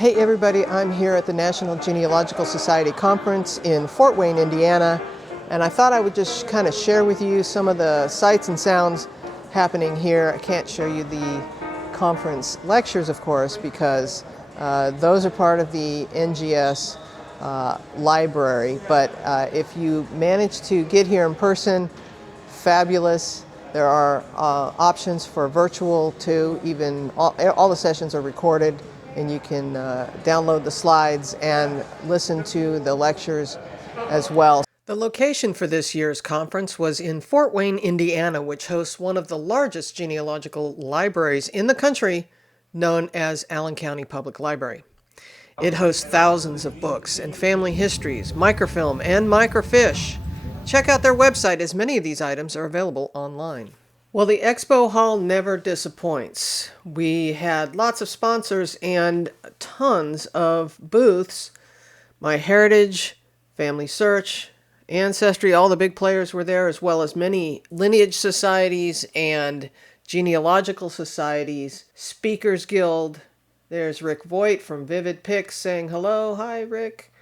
Hey everybody, I'm here at the National Genealogical Society conference in Fort Wayne, Indiana, and I thought I would just kind of share with you some of the sights and sounds happening here. I can't show you the conference lectures, of course, because those are part of the NGS library, but if you manage to get here in person, fabulous. There are options for virtual too. Even all the sessions are recorded, and you can download the slides and listen to the lectures as well. The location for this year's conference was in Fort Wayne, Indiana, which hosts one of the largest genealogical libraries in the country, known as Allen County Public Library. It hosts thousands of books and family histories, microfilm, and microfiche. Check out their website, as many of these items are available online. Well, the Expo Hall never disappoints. We had lots of sponsors and tons of booths. MyHeritage, FamilySearch, Ancestry, all the big players were there, as well as many lineage societies and genealogical societies, Speakers Guild. There's Rick Voigt from Vivid Pics saying hello. Hi, Rick.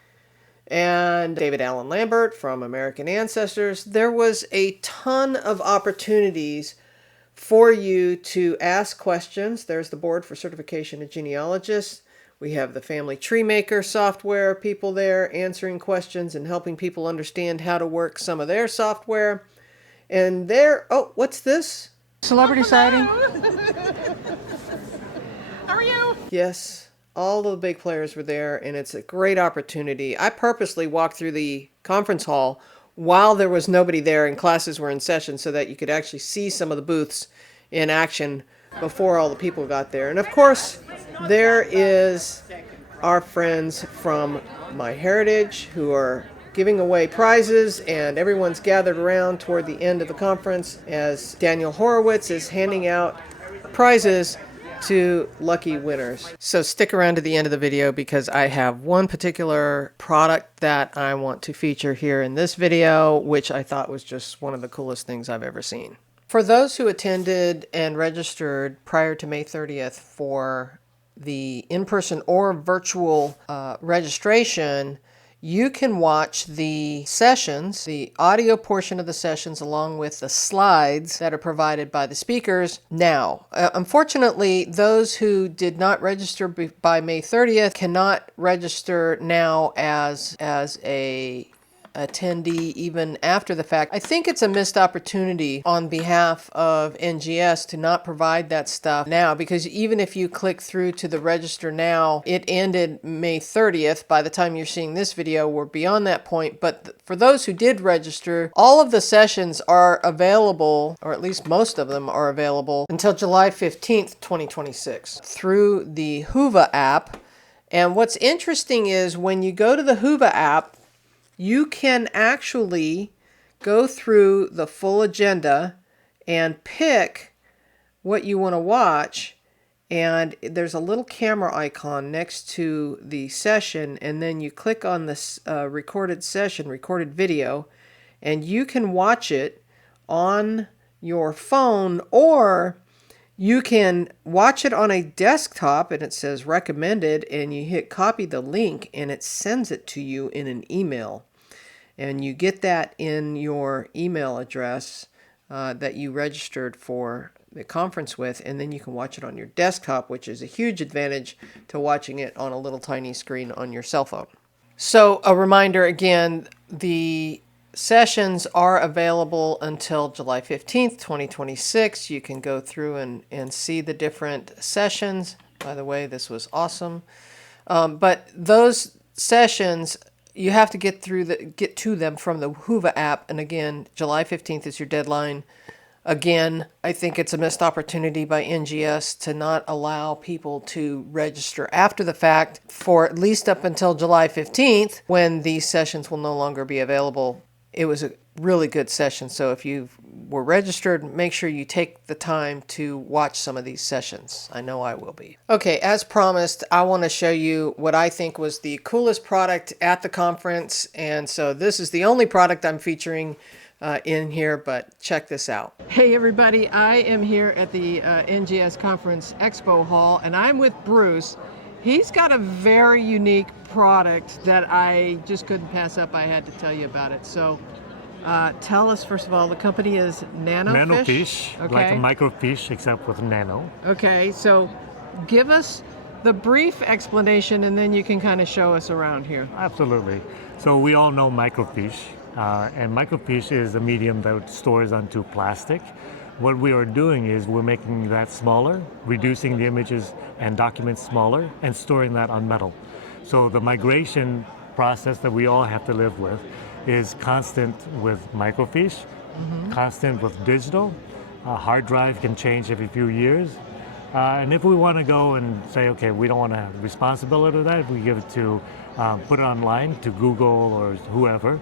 And David Allen Lambert from American Ancestors. There was a ton of opportunities for you to ask questions. There's the board for Certification of Genealogists. We have the Family Tree Maker software people there answering questions and helping people understand how to work some of their software. And there, oh, what's this? Celebrity sighting? How are you? Yes. All the big players were there, and it's a great opportunity. I purposely walked through the conference hall while there was nobody there and classes were in session so that you could actually see some of the booths in action before all the people got there. And of course, there is our friends from MyHeritage who are giving away prizes, and everyone's gathered around toward the end of the conference as Daniel Horowitz is handing out prizes to lucky winners. So stick around to the end of the video because I have one particular product that I want to feature here in this video, which I thought was just one of the coolest things I've ever seen. For those who attended and registered prior to May 30th for the in-person or virtual registration, you can watch the sessions, the audio portion of the sessions, along with the slides that are provided by the speakers now. Unfortunately, those who did not register by May 30th cannot register now as a attendee even after the fact. I think it's a missed opportunity on behalf of NGS to not provide that stuff now, because even if you click through to the register now, it ended May 30th. By the time you're seeing this video, we're beyond that point. But for those who did register, all of the sessions are available, or at least most of them are available, until July 15th, 2026 through the Whova app. And what's interesting is when you go to the Whova app, you can actually go through the full agenda and pick what you want to watch. And there's a little camera icon next to the session, and then you click on this recorded session, recorded video, and you can watch it on your phone, or you can watch it on a desktop and it says recommended, and you hit copy the link and it sends it to you in an email. And you get that in your email address that you registered for the conference with, and then you can watch it on your desktop, which is a huge advantage to watching it on a little tiny screen on your cell phone. So a reminder again, the sessions are available until July 15th, 2026. You can go through and see the different sessions. By the way, this was awesome. But those sessions, you have to get to them from the Whova app. And again, July 15th is your deadline. Again, I think it's a missed opportunity by NGS to not allow people to register after the fact for at least up until July 15th, when these sessions will no longer be available. It was a really good session. So if you were registered, make sure you take the time to watch some of these sessions. I know I will be. Okay, as promised, I want to show you what I think was the coolest product at the conference. And so this is the only product I'm featuring in here, but check this out. Hey everybody, I am here at the NGS conference Expo Hall, and I'm with Bruce. He's got a very unique product that I just couldn't pass up. I had to tell you about it. So tell us, first of all, the company is Nano Fiche, okay. Like a microfiche except with nano. Okay, so give us the brief explanation and then you can kind of show us around here. Absolutely. So we all know microfiche, and microfiche is a medium that stores onto plastic. What we are doing is we're making that smaller, reducing the images and documents smaller, and storing that on metal. So the migration process that we all have to live with is constant with microfiche, constant with digital. Hard drive can change every few years. And if we want to go and say, okay, we don't want to have the responsibility of that, we give it to, put it online to Google or whoever.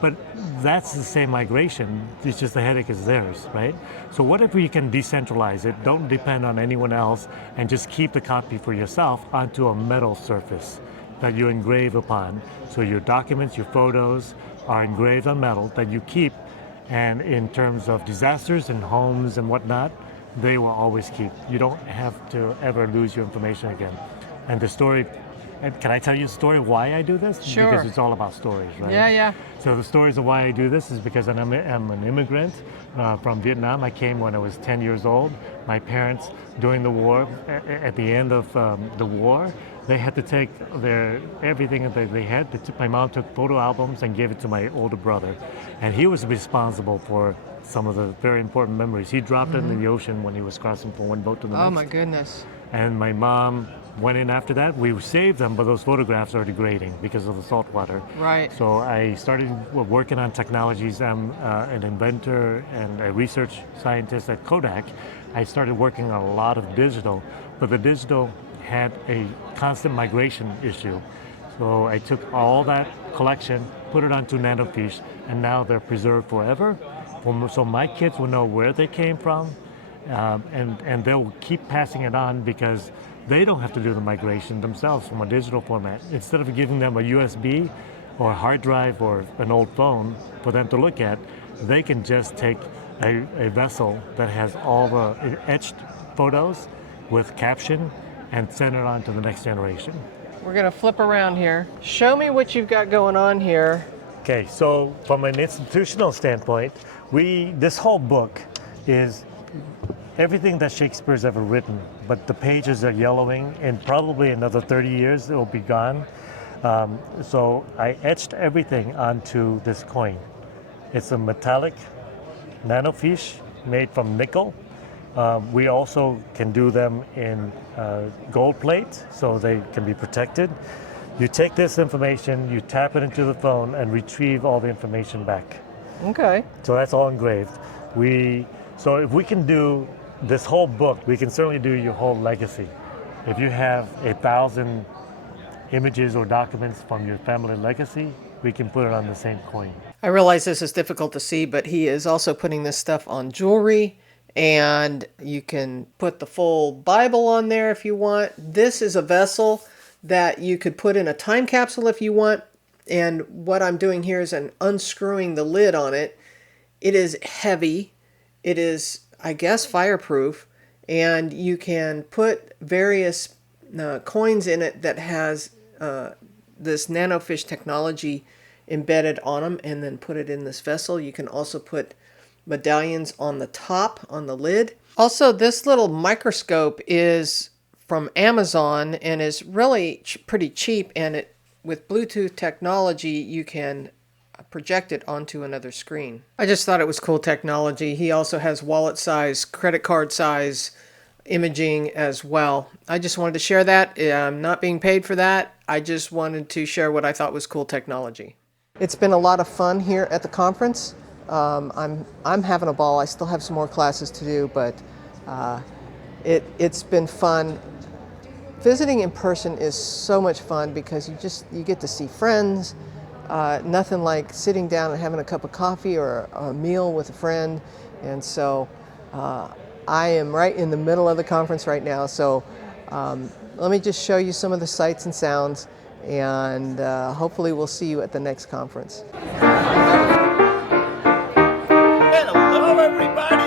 But that's the same migration, it's just the headache is theirs, right? So what if we can decentralize it, don't depend on anyone else, and just keep the copy for yourself onto a metal surface that you engrave upon. So your documents, your photos are engraved on metal that you keep, and in terms of disasters and homes and whatnot, they will always keep. You don't have to ever lose your information again. And the story, and can I tell you a story of why I do this? Sure. Because it's all about stories, right? Yeah. So the stories of why I do this is because I'm an immigrant from Vietnam. I came when I was 10 years old. My parents, during the war, at the end of the war, they had to take everything that they had. My mom took photo albums and gave it to my older brother. And he was responsible for some of the very important memories. He dropped it in the ocean when he was crossing from one boat to the next. Oh my goodness. And my mom went in after that. We saved them, but those photographs are degrading because of the salt water. Right. So I started working on technologies. I'm an inventor and a research scientist at Kodak. I started working on a lot of digital, but the digital had a constant migration issue. So I took all that collection, put it onto nanofiche, and now they're preserved forever. So my kids will know where they came from, and they'll keep passing it on because they don't have to do the migration themselves from a digital format. Instead of giving them a USB or a hard drive or an old phone for them to look at, they can just take a vessel that has all the etched photos with caption and send it on to the next generation. We're going to flip around here. Show me what you've got going on here. Okay, so from an institutional standpoint, this whole book is everything that Shakespeare's ever written, but the pages are yellowing. In probably another 30 years, it will be gone. So I etched everything onto this coin. It's a metallic nanofiche made from nickel. We also can do them in gold plate, so they can be protected. You take this information, you tap it into the phone, and retrieve all the information back. Okay. So that's all engraved. So if we can do this whole book, we can certainly do your whole legacy. If you have 1,000 images or documents from your family legacy, we can put it on the same coin. I realize this is difficult to see, but he is also putting this stuff on jewelry, and you can put the full Bible on there if you want. This is a vessel that you could put in a time capsule if you want. And what I'm doing here is I'm unscrewing the lid on it. It is heavy. It is, I guess, fireproof. And you can put various coins in it that has this nanofiche technology embedded on them and then put it in this vessel. You can also put medallions on the top, on the lid. Also, this little microscope is from Amazon and is really pretty cheap, and with Bluetooth technology you can project it onto another screen. I just thought it was cool technology. He also has wallet size, credit card size imaging as well. I just wanted to share that. I'm not being paid for that. I just wanted to share what I thought was cool technology. It's been a lot of fun here at the conference. I'm having a ball. I still have some more classes to do, but it's been fun. Visiting in person is so much fun because you get to see friends. Nothing like sitting down and having a cup of coffee or a meal with a friend. And so I am right in the middle of the conference right now. So let me just show you some of the sights and sounds, and hopefully we'll see you at the next conference. Hello, everybody!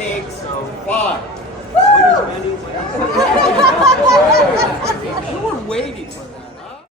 6, 5. You were waiting for that.